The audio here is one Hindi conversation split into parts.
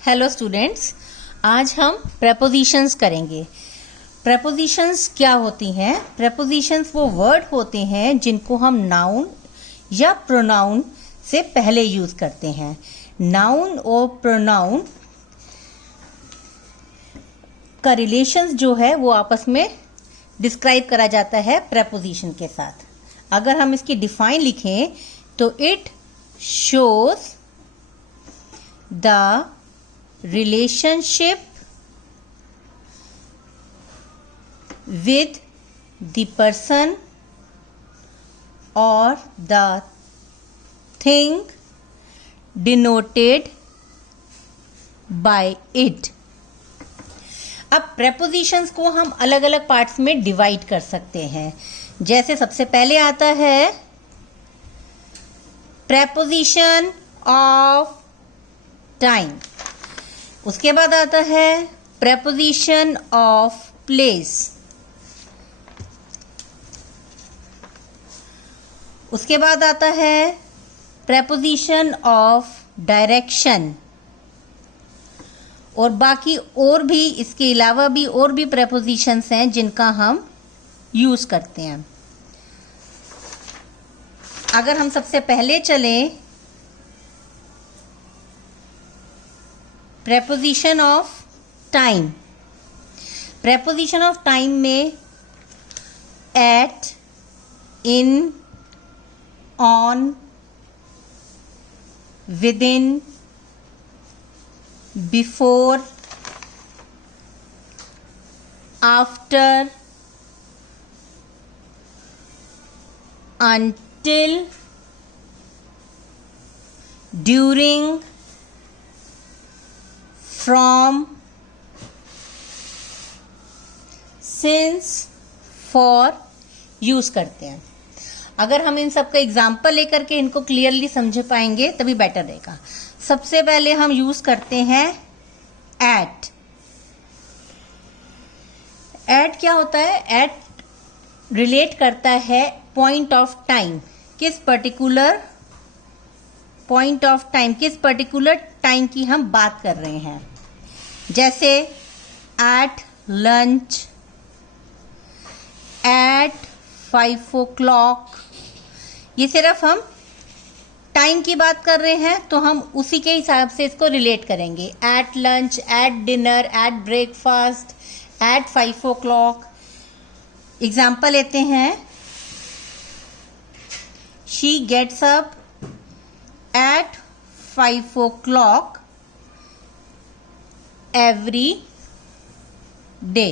हेलो स्टूडेंट्स, आज हम प्रेपोजिशंस करेंगे। प्रेपोजिशंस क्या होती हैं? प्रेपोजिशंस वो वर्ड होते हैं जिनको हम नाउन या प्रोनाउन से पहले यूज करते हैं। नाउन और प्रोनाउन का रिलेशंस जो है वो आपस में डिस्क्राइब करा जाता है प्रेपोजिशन के साथ। अगर हम इसकी डिफाइन लिखें तो it shows the relationship with the person or the thing denoted by it। अब prepositions को हम अलग अलग पार्ट्स में डिवाइड कर सकते हैं। जैसे सबसे पहले आता है preposition of time, उसके बाद आता है preposition of place, उसके बाद आता है preposition of direction, और बाकी और भी इसके अलावा भी और भी prepositions हैं जिनका हम यूज करते हैं। अगर हम सबसे पहले चलें preposition of time, preposition of time में at, in, on, within, before, after, until, during, from, since, for use करते हैं। अगर हम इन सब का एग्जाम्पल लेकर के इनको क्लियरली समझ पाएंगे तभी बेटर रहेगा। सबसे पहले हम यूज करते हैं एट। एट क्या होता है? एट रिलेट करता है पॉइंट ऑफ टाइम, किस पर्टिकुलर पॉइंट ऑफ टाइम, किस पर्टिकुलर टाइम की हम बात कर रहे हैं। जैसे एट लंच, एट 5 o'clock, ये सिर्फ हम टाइम की बात कर रहे हैं तो हम उसी के हिसाब से इसको रिलेट करेंगे। At lunch, at dinner, at breakfast, at 5 o'clock। Example लेते हैं, she gets up at 5 o'clock every day.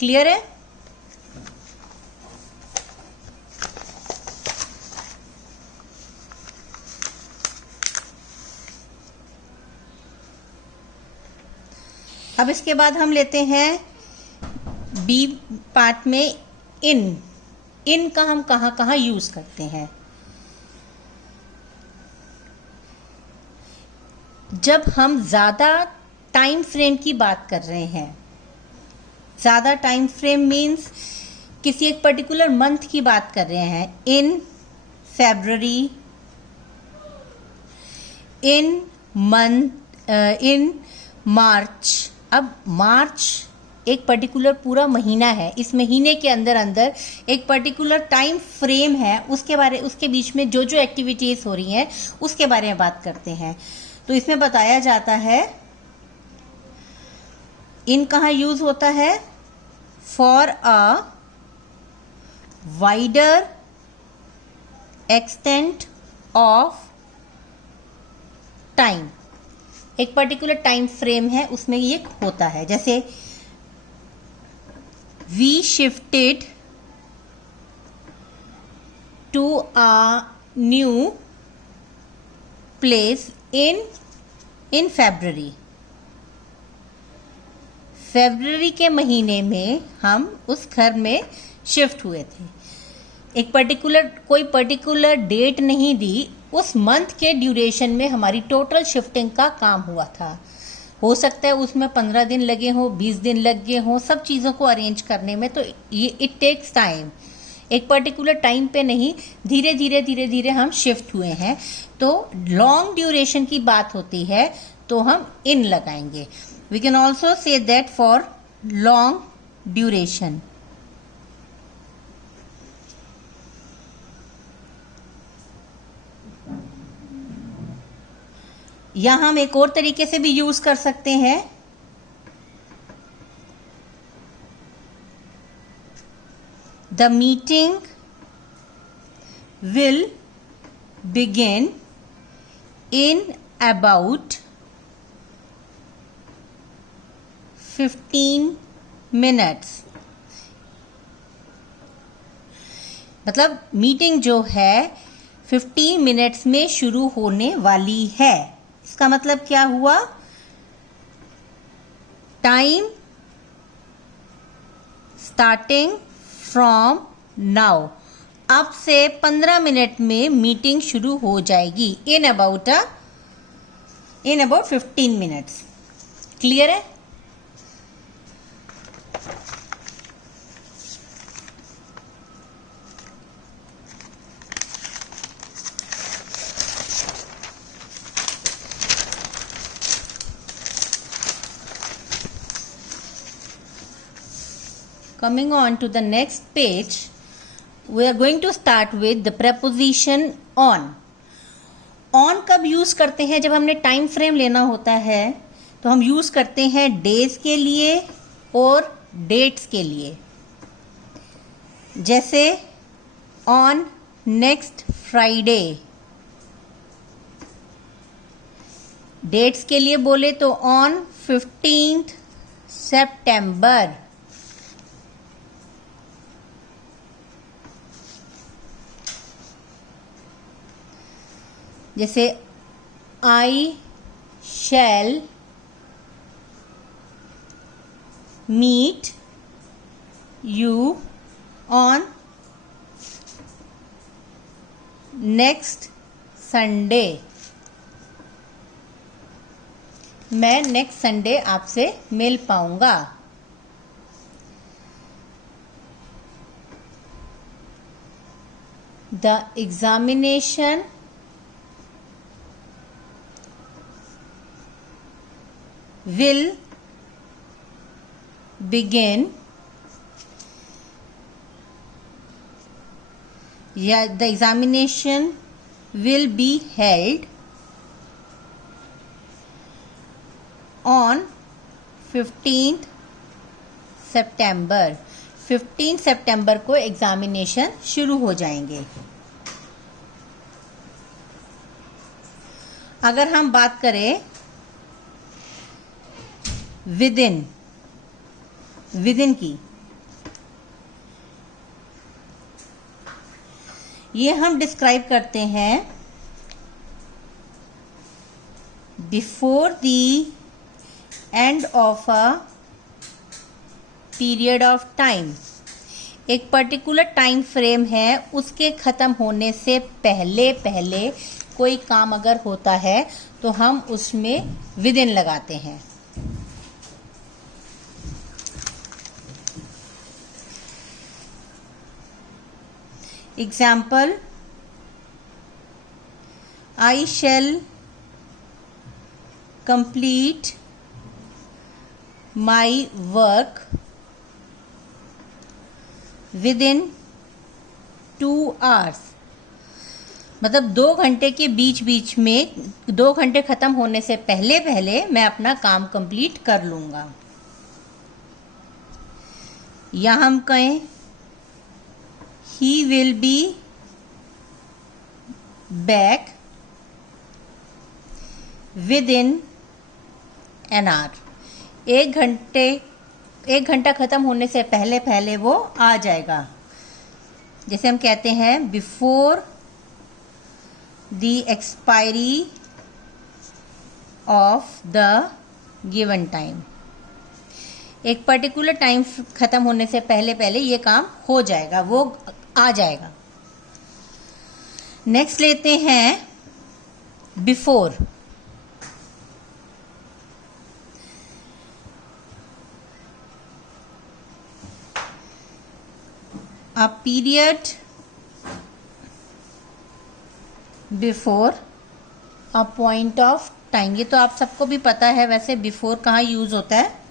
Clear है? अब इसके बाद हम लेते हैं बी पार्ट में इन। इन का हम कहाँ कहाँ यूज करते हैं? जब हम ज़्यादा टाइम फ्रेम की बात कर रहे हैं, ज़्यादा टाइम फ्रेम मीन्स किसी एक पर्टिकुलर मंथ की बात कर रहे हैं। इन फरवरी, इन मंथ, इन मार्च। अब मार्च एक पर्टिकुलर पूरा महीना है, इस महीने के अंदर अंदर एक पर्टिकुलर टाइम फ्रेम है, उसके बीच में जो जो एक्टिविटीज हो रही हैं उसके बारे में बात करते हैं। तो इसमें बताया जाता है इन कहाँ यूज होता है? For a wider extent of time, एक पर्टिकुलर टाइम फ्रेम है उसमें ये होता है। जैसे we shifted to a new place in February. फरवरी के महीने में हम उस घर में शिफ्ट हुए थे। एक कोई पर्टिकुलर डेट नहीं दी, उस मंथ के ड्यूरेशन में हमारी टोटल शिफ्टिंग का काम हुआ था। हो सकता है उसमें 15 दिन लगे हों, 20 दिन लगे हों, सब चीज़ों को अरेंज करने में। तो ये इट टेक्स टाइम। एक पर्टिकुलर टाइम पे नहीं, धीरे धीरे हम शिफ्ट हुए हैं। तो लॉन्ग ड्यूरेशन की बात होती है तो हम इन लगाएंगे. We can also say that for long duration. यहां हम एक और तरीके से भी यूज कर सकते हैं. The meeting will begin in about 15 minutes. मतलब मीटिंग जो है 15 मिनट्स में शुरू होने वाली है. इसका मतलब क्या हुआ? Time starting from now. अब से 15 मिनट में मीटिंग शुरू हो जाएगी. In about 15 minutes. क्लियर है? Coming on to the next page, we are going to start with the preposition on. On कब यूज करते हैं? जब हमने टाइम फ्रेम लेना होता है तो हम यूज करते हैं डेज के लिए और डेट्स के लिए. जैसे ऑन नेक्स्ट फ्राइडे. डेट्स के लिए बोले तो ऑन 15th September. जैसे I shall meet you on next Sunday. मैं नेक्स्ट संडे आपसे मिल पाऊंगा. The examination will begin the examination will be held on 15th September. 15 सितंबर को एग्जामिनेशन शुरू हो जाएंगे. अगर हम बात करें विदिन की, ये हम डिस्क्राइब करते हैं before the end of a period of time. एक पर्टिकुलर टाइम फ्रेम है, उसके खत्म होने से पहले पहले कोई काम अगर होता है तो हम उसमें विदिन लगाते हैं. Example, I shall complete my work within 2 hours. मतलब 2 घंटे के बीच में, 2 घंटे खत्म होने से पहले पहले मैं अपना काम कंप्लीट कर लूंगा. या हम कहें he will be back within an hour. 1 घंटा खत्म होने से पहले पहले वो आ जाएगा. जैसे हम कहते हैं before the expiry of the given time. एक पर्टिकुलर टाइम खत्म होने से पहले पहले ये काम हो जाएगा, वो आ जाएगा. नेक्स्ट लेते हैं before. a period before a point of time, ये तो आप सबको भी पता है वैसे बिफोर कहाँ यूज होता है।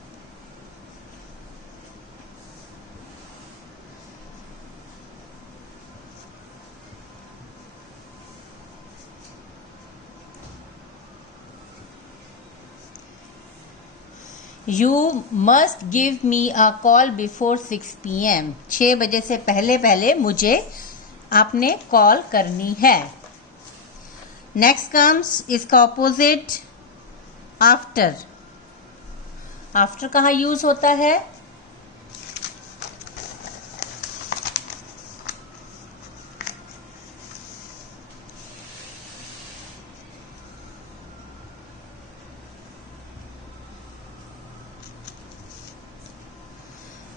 You must give me a call before 6 PM, 6 बजे से पहले पहले मुझे आपने कॉल करनी है। नेक्स्ट कम्स इसका ऑपोजिट आफ्टर। आफ्टर कहाँ यूज होता है?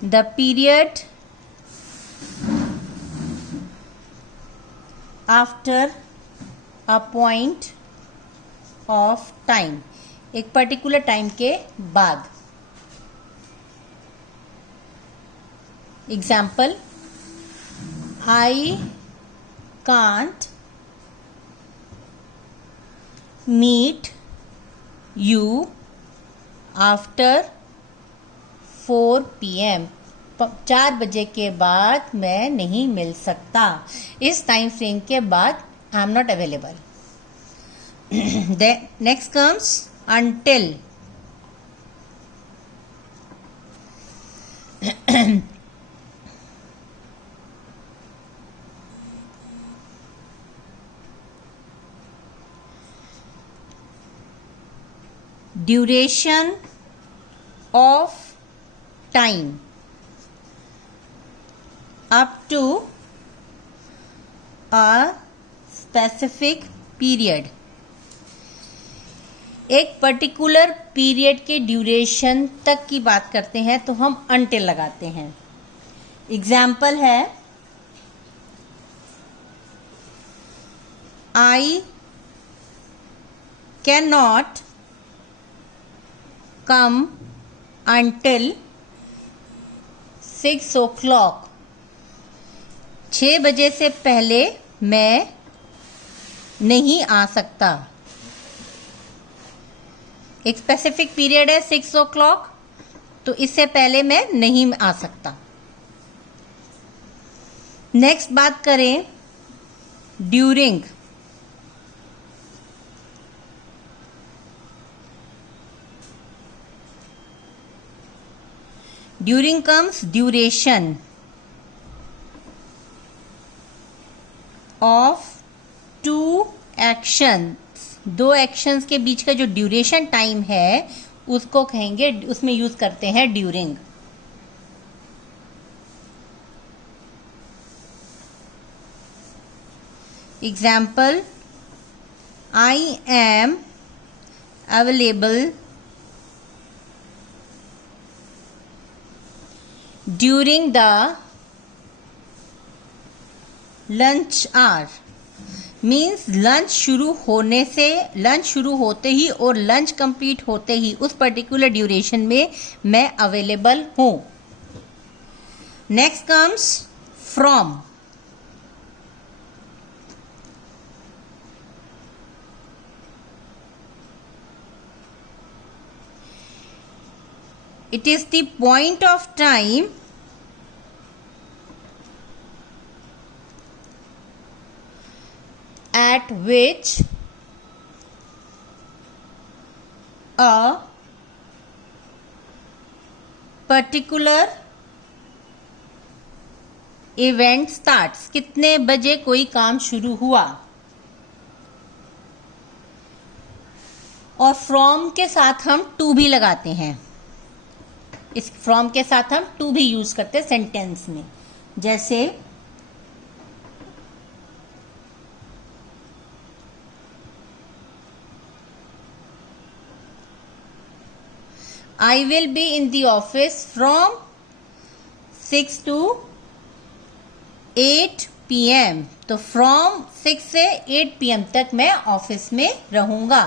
The period after a point of time, एक पर्टिकुलर टाइम के बाद। Example, I can't meet you after 4 PM, 4 बजे के बाद मैं नहीं मिल सकता। इस टाइम फ्रेम के बाद I am not available. Next comes until। Duration of time up to a specific period, एक पर्टिकुलर पीरियड के ड्यूरेशन तक की बात करते हैं तो हम until लगाते हैं। एग्जाम्पल है, I cannot come until 6 o'clock, 6 बजे से पहले मैं नहीं आ सकता। एक स्पेसिफिक पीरियड है 6 o'clock, तो इससे पहले मैं नहीं आ सकता। नेक्स्ट बात करें during. During comes duration of 2 actions, 2 actions के बीच का जो ड्यूरेशन टाइम है उसको कहेंगे, उसमें यूज करते हैं during. Example, I am available during the lunch hour, means lunch शुरू होने से, लंच शुरू होते ही और लंच कंप्लीट होते ही उस पर्टिकुलर ड्यूरेशन में मैं अवेलेबल हूं। Next comes from. It is the point of time at which a particular event starts, कितने बजे कोई काम शुरू हुआ। और फ्रॉम के साथ हम टू भी लगाते हैं। इस फ्रॉम के साथ हम टू भी यूज करते हैं सेंटेंस में, जैसे I will be in the office from 6 to 8 PM, तो from 6 से 8 PM तक मैं ऑफिस में रहूंगा।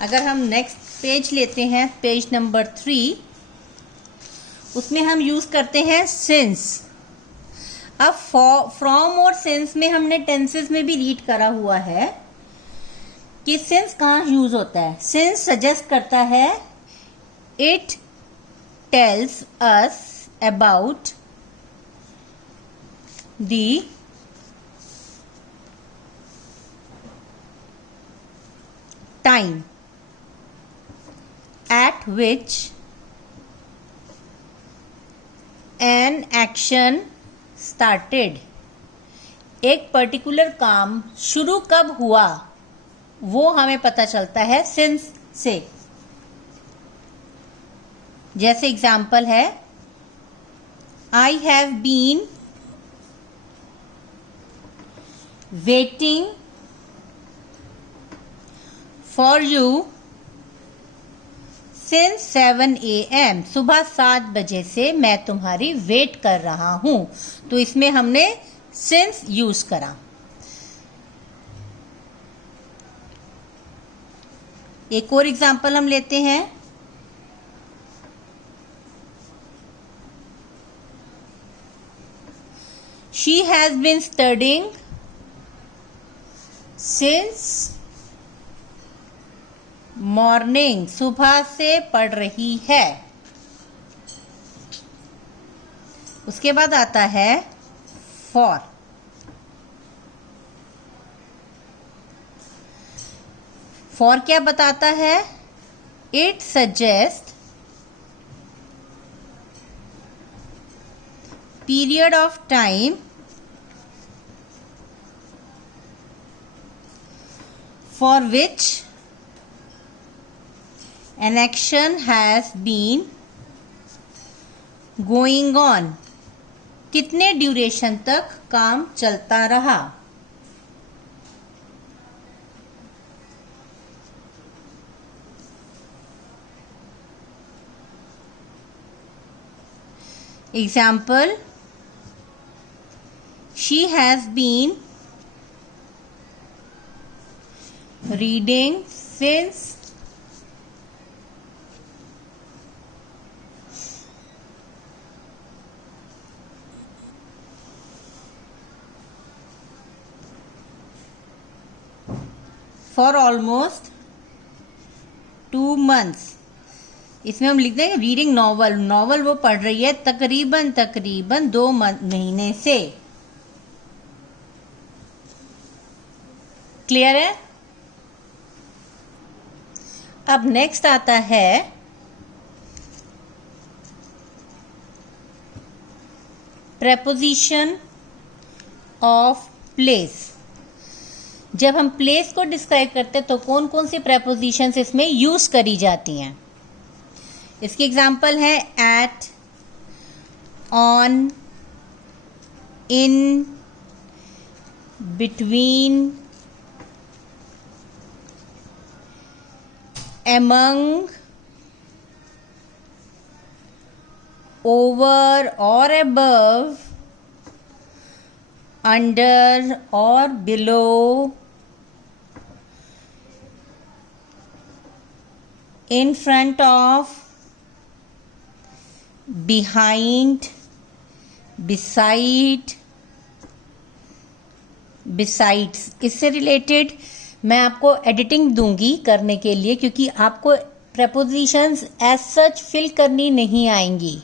अगर हम नेक्स्ट पेज लेते हैं, पेज नंबर 3, उसमें हम यूज करते हैं सिंस। अब फ्रॉम और सिंस में हमने टेंसेस में भी रीड करा हुआ है कि सिंस कहाँ यूज होता है। सिंस सजेस्ट करता है it tells us about the time at which an action started। एक पर्टिकुलर काम शुरू कब हुआ वो हमें पता चलता है since से। जैसे एग्जाम्पल है I have been waiting for you since 7 AM। सुबह 7 बजे से मैं तुम्हारी वेट कर रहा हूं। तो इसमें हमने since यूज करा। एक और एग्जाम्पल हम लेते हैं। She has been studying since morning. सुबह से पढ़ रही है। उसके बाद आता है फॉर। फॉर क्या बताता है? It suggest period of time for which an action has been going on। कितने ड्यूरेशन तक काम चलता रहा। Example she has been reading since for almost 2 months। इसमें हम लिख देंगे रीडिंग नॉवल। नॉवल वो पढ़ रही है तकरीबन 2 महीने से। क्लियर है? अब नेक्स्ट आता है प्रेपोजिशन ऑफ प्लेस। जब हम प्लेस को डिस्क्राइब करते हैं तो कौन कौन सी प्रेपोजिशंस इसमें यूज करी जाती हैं। इसकी एग्जांपल है at, on, in, between, among, over और अबव, अंडर और below, in front of, behind, beside, besides। इससे रिलेटेड मैं आपको एडिटिंग दूंगी करने के लिए, क्योंकि आपको प्रेपोजिशंस एज सच फिल करनी नहीं आएंगी।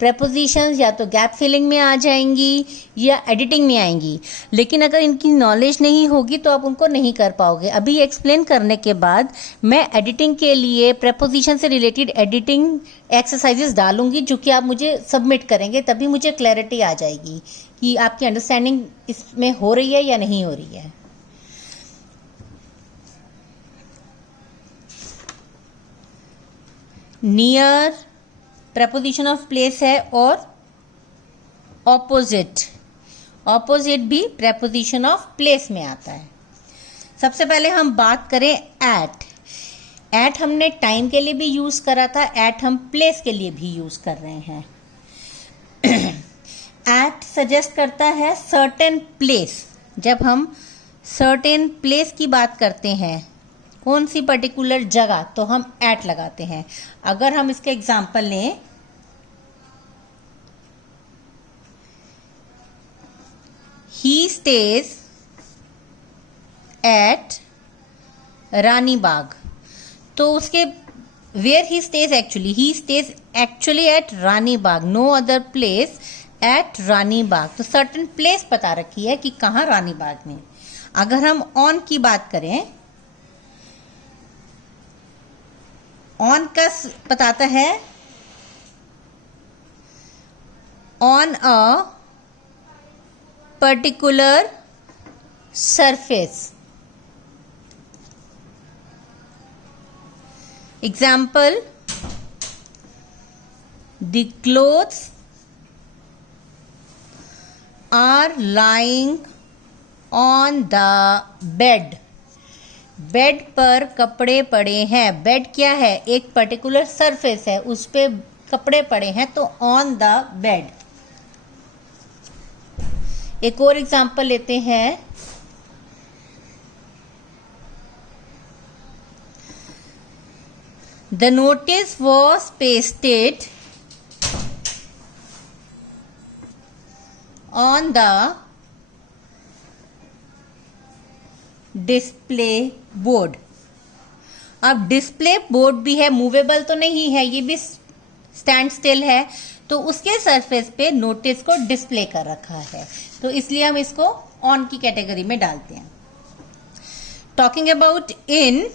प्रेपोजिशंस या तो गैप फिलिंग में आ जाएंगी या एडिटिंग में आएंगी, लेकिन अगर इनकी नॉलेज नहीं होगी तो आप उनको नहीं कर पाओगे। अभी एक्सप्लेन करने के बाद मैं एडिटिंग के लिए प्रेपोजिशन से रिलेटेड एडिटिंग एक्सरसाइजेस डालूंगी, जो कि आप मुझे सबमिट करेंगे, तभी मुझे क्लैरिटी आ जाएगी कि आपकी अंडरस्टैंडिंग इसमें हो रही है या नहीं हो रही है। नियर प्रेपोजिशन ऑफ प्लेस है, और ऑपोजिट, ऑपोजिट भी प्रेपोजिशन ऑफ प्लेस में आता है। सबसे पहले हम बात करें एट। एट हमने टाइम के लिए भी यूज करा था, एट हम प्लेस के लिए भी यूज कर रहे हैं। एट सजेस्ट करता है सर्टेन प्लेस। जब हम सर्टेन प्लेस की बात करते हैं, कौन सी पर्टिकुलर जगह, तो हम एट लगाते हैं। अगर हम इसके एग्जाम्पल लें, ही स्टेज एट रानी बाग। तो उसके वेयर ही stage actually at Rani Bagh, no other place at Rani Bagh. तो सर्टन प्लेस बता रखी है कि कहाँ रानी बाग में। अगर हम ऑन की बात करें, ऑन का बताता है on a particular surface. Example, the clothes are lying on the bed। Bed पर कपड़े पड़े हैं। बेड क्या है? एक पर्टिकुलर सरफेस है, उस पे कपड़े पड़े हैं, तो ऑन द बेड। एक और एग्जाम्पल लेते हैं। The notice was pasted on the display board. अब डिस्प्ले बोर्ड भी है, मूवेबल तो नहीं है, ये भी स्टैंड स्टिल है, तो उसके सरफेस पे नोटिस को डिस्प्ले कर रखा है, तो इसलिए हम इसको ऑन की कैटेगरी में डालते हैं। टॉकिंग अबाउट इन,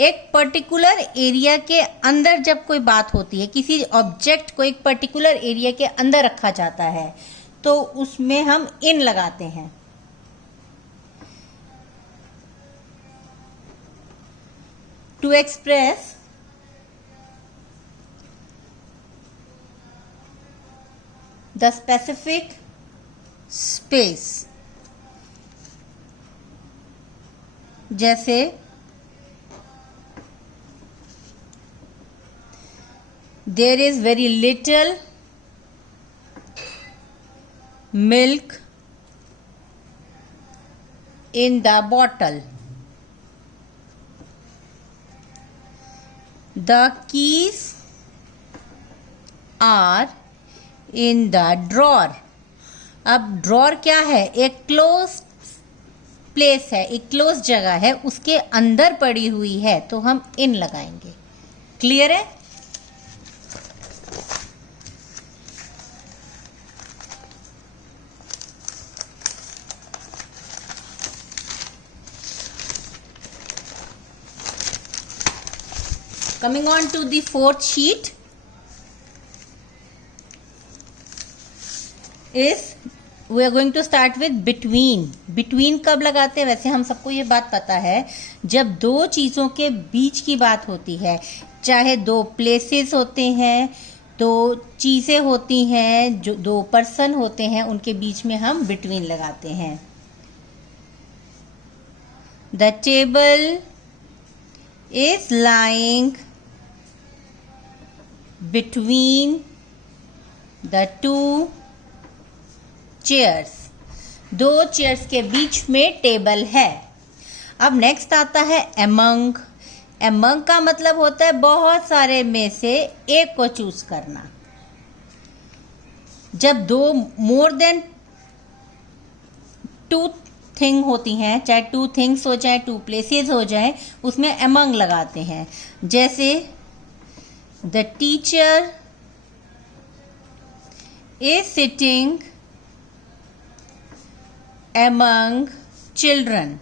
एक पर्टिकुलर एरिया के अंदर जब कोई बात होती है, किसी ऑब्जेक्ट को एक पर्टिकुलर एरिया के अंदर रखा जाता है, तो उसमें हम इन लगाते हैं। To express the specific space, जैसे there is very little milk in the bottle। The keys are in the drawer। अब ड्रॉर क्या है? एक क्लोज प्लेस है, एक क्लोज जगह है, उसके अंदर पड़ी हुई है, तो हम इन लगाएंगे। क्लियर है? Coming on to the fourth sheet is we are going to start with between। between कब लगाते हैं? वैसे हम सबको ये बात पता है, जब दो चीज़ों के बीच की बात होती है, चाहे दो प्लेसेस होते हैं, दो चीज़ें होती हैं, जो दो पर्सन होते हैं, उनके बीच में हम between लगाते हैं। The table is lying between the two chairs। दो चेयर्स के बीच में टेबल है। अब नेक्स्ट आता है among। among का मतलब होता है बहुत सारे में से एक को चूज करना। जब दो मोर देन टू थिंग होती हैं, चाहे टू थिंग्स हो, चाहे टू प्लेसेस हो जाए, उसमें among लगाते हैं। जैसे the teacher is sitting among children।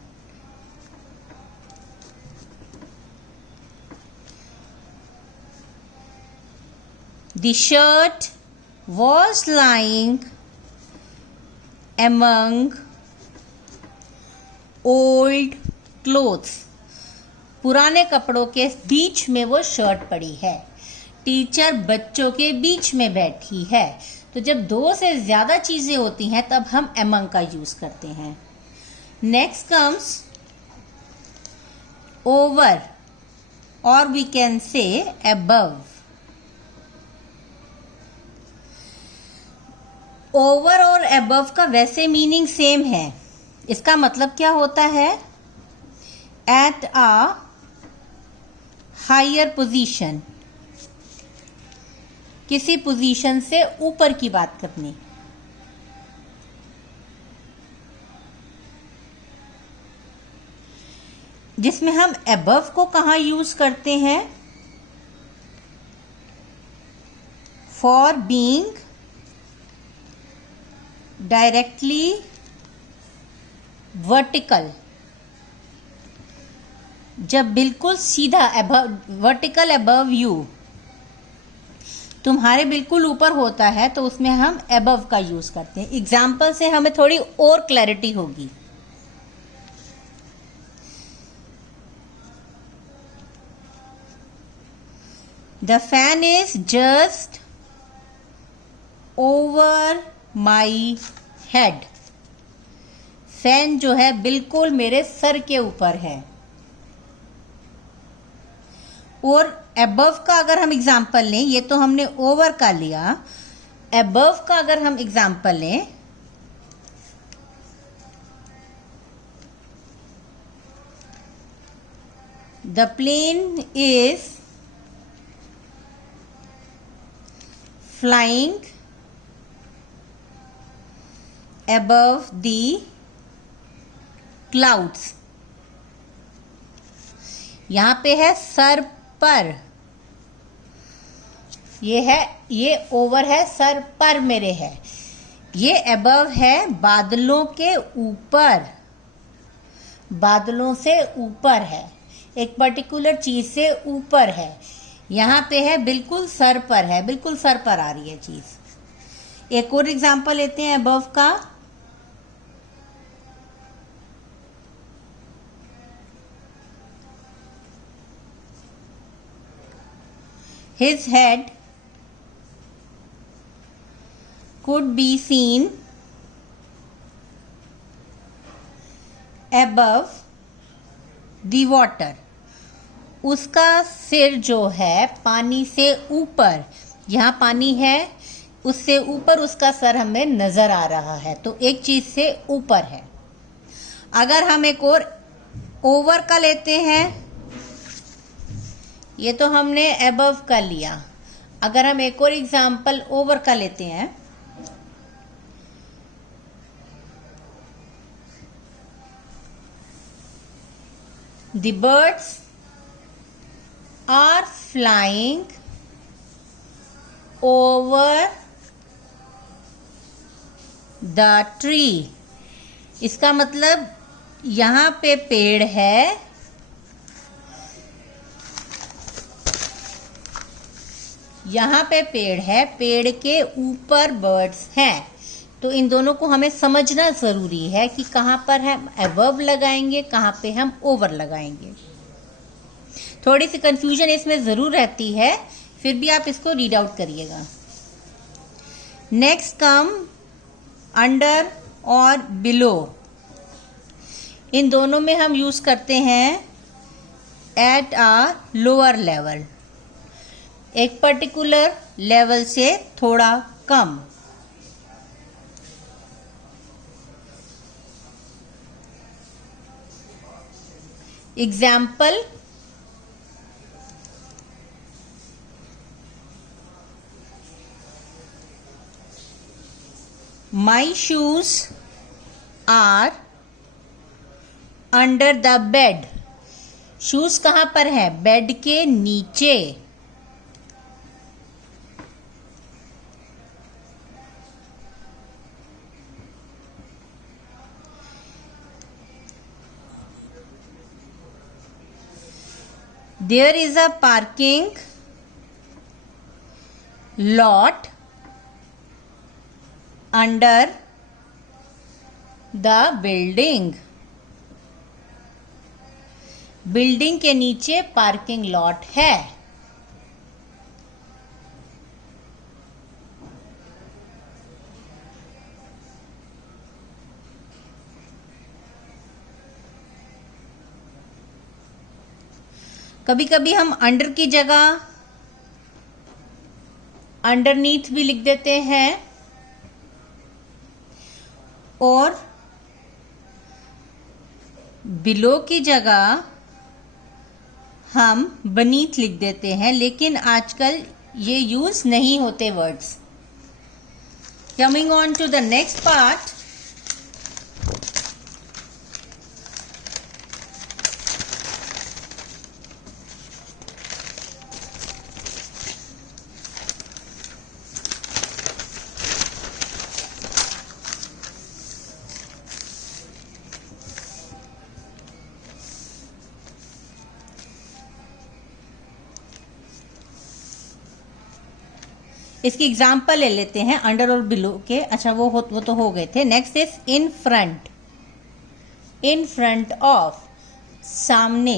The shirt was lying among old clothes। पुराने कपड़ों के बीच में वो शर्ट पड़ी है। टीचर बच्चों के बीच में बैठी है। तो जब दो से ज्यादा चीजें होती हैं तब हम among का यूज करते हैं। नेक्स्ट कम्स over, और we can say above। Over और above का वैसे मीनिंग सेम है। इसका मतलब क्या होता है? At a higher position. किसी पोजीशन से ऊपर की बात करनी। जिसमें हम above को कहाँ यूज करते हैं? For being directly vertical, जब बिल्कुल सीधा वर्टिकल अबव यू, तुम्हारे बिल्कुल ऊपर होता है तो उसमें हम अबव का यूज करते हैं। एग्जाम्पल से हमें थोड़ी और क्लैरिटी होगी। The fan is just over my head. Fan जो है बिल्कुल मेरे सर के ऊपर है। और अबव का अगर हम एग्जाम्पल लें, ये तो हमने ओवर का लिया, अबव का अगर हम एग्जाम्पल लें, the plane is flying above the clouds। यहां पे है सर पर, ये ओवर है, सर पर मेरे है। ये above है बादलों के ऊपर, बादलों से ऊपर है, एक पर्टिकुलर चीज से ऊपर है। यहां पे है बिल्कुल सर पर है, बिल्कुल सर पर आ रही है चीज। एक और एग्जांपल लेते हैं above का। His head could be seen above the water। उसका सिर जो है पानी से ऊपर, यहाँ पानी है, उससे ऊपर उसका सर हमें नजर आ रहा है, तो एक चीज से ऊपर है। अगर हम एक और ओवर का लेते हैं, ये तो हमने above का लिया। अगर हम एक और एग्जाम्पल ओवर का लेते हैं, the birds are flying over the tree. इसका मतलब यहां पे पेड़ है, यहाँ पे पेड़ है, पेड़ के ऊपर बर्ड्स हैं। तो इन दोनों को हमें समझना जरूरी है कि कहाँ पर हम above लगाएंगे, कहाँ पे हम ओवर लगाएंगे। थोड़ी सी कंफ्यूजन इसमें जरूर रहती है, फिर भी आप इसको रीड आउट करिएगा। नेक्स्ट कम अंडर और बिलो। इन दोनों में हम यूज करते हैं एट अ लोअर लेवल, एक पर्टिकुलर लेवल से थोड़ा कम। Example, my shoes are under the bed. Shoes कहां पर है? बेड के नीचे। There is a parking lot under the building। Building के नीचे पार्किंग लॉट है। कभी कभी हम अंडर की जगह अंडरनीथ भी लिख देते हैं और बिलो की जगह हम बनीथ लिख देते हैं, लेकिन आजकल ये यूज नहीं होते words. Coming on to the next part, इसकी एग्जाम्पल ले लेते हैं अंडर और बिलो के। अच्छा वो तो हो गए थे। Next is in front. In front of, सामने,